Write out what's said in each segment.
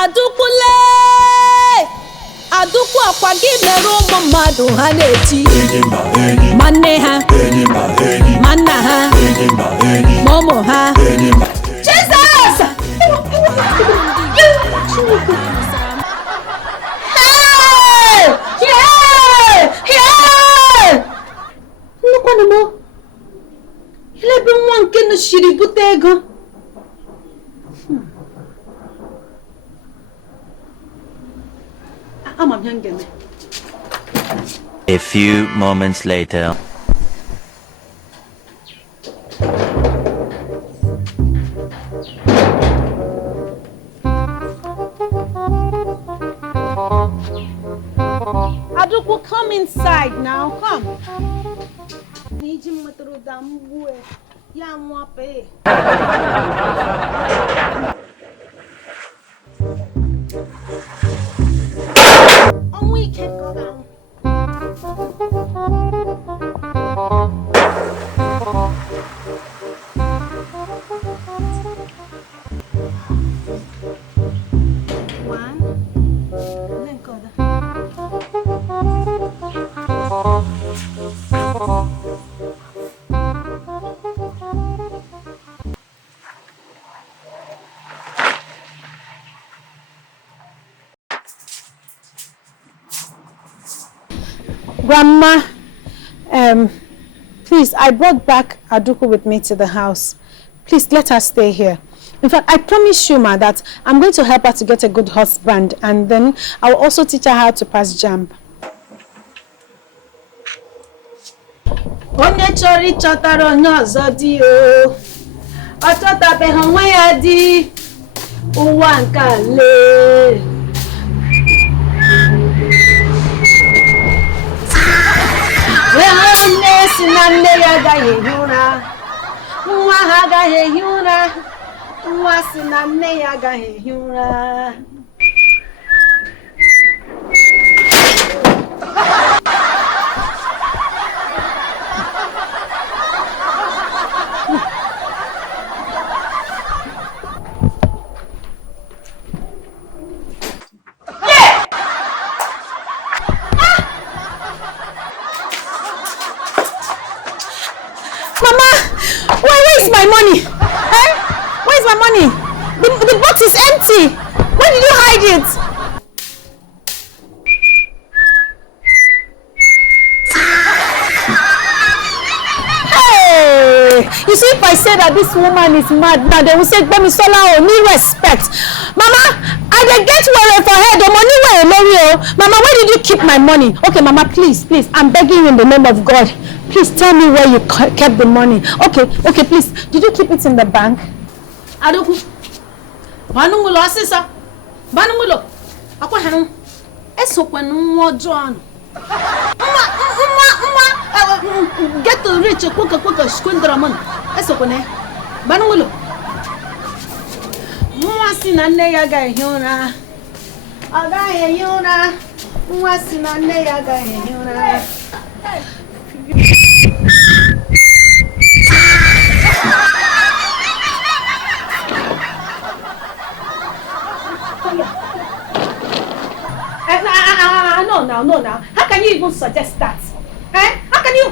Adukule Adukwu akwa gị mere ụmụ mmadụ ha na-eti manne ha manna ha momo ha Jesus nnukwu mo ilebe nwa nke nụchiri bute ego A few moments later. Adaukwu, come inside now. Come. We can go down. One, and then go down. Grandma, please, I brought back Adaukwu with me to the house. Please let her stay here. In fact, I promise you, Ma, that I'm going to help her to get a good husband, and then I'll also teach her how to pass JAMB. Onye chori chotara onye ozo di o. Ochotabe onwe ya di. Uwa nka le. Nne si na nne ya agaghị ehi ụra, nwa ha agaghị ehi ụra, nwa si na nne ya agaghị ehi ụra. My money? Eh? Where's my money? The box is empty. Where did you hide it? Hey! You see, if I say that this woman is mad now, they will say, Bemisola, oh, need respect. Mama, I dey get worried for her. The money where Lori. Mama, where did you keep my money? Okay, Mama, please, I'm begging you in the name of God. Please tell me where you kept the money. Okay, please. Did you keep it in the bank? Adaukwu. Banumulo asisa. Banumulo. Akwa hanu. Esokwenu nwa ojo get to rich quick squander money. Esokwene. Banumulo. Nwa si na nne ya ga ehi ụra. Agaghị ehi ụra. Nwa si na nne ya ga ehi ụra. No. How can you even suggest that? Eh? How can you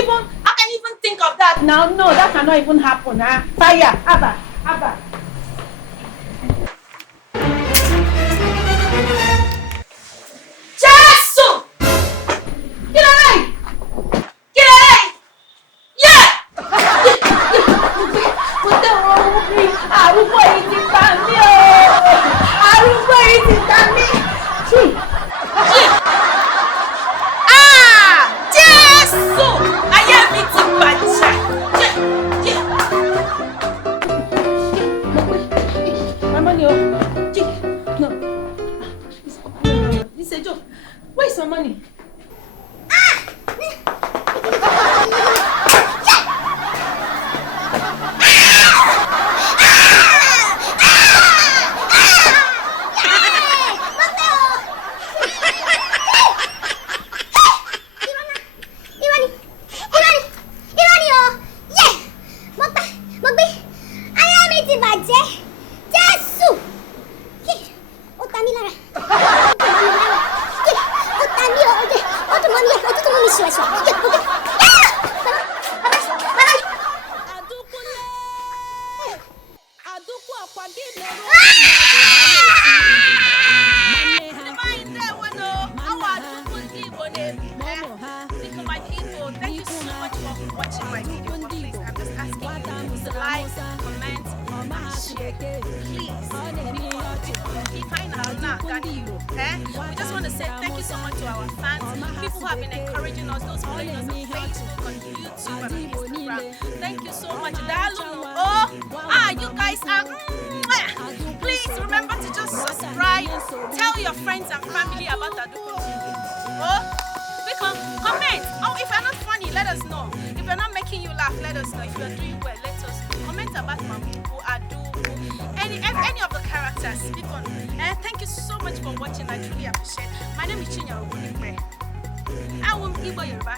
even think of that now? No, that cannot even happen. Fire, Abba. Jesus! Get away! Yeah! My people, thank you so much for watching my video. But please, I'm just asking you to like, comment, and share. Please, keep high now, we just want to say thank you so much to our fans, people who have been encouraging us, those following us on Facebook, on YouTube, and on Instagram. Thank you so much. You guys are. Please remember to just subscribe. Tell your friends and family about Adaukwu Ndigbo. Comment. If you're not funny, let us know. If you're not making you laugh, let us know. If you're doing well, let us know. Comment about Adaukwu, any of the characters. Speak on. And thank you so much for watching. I truly appreciate it. My name is Chinyere Ogundipe. I am Igbo Yoruba.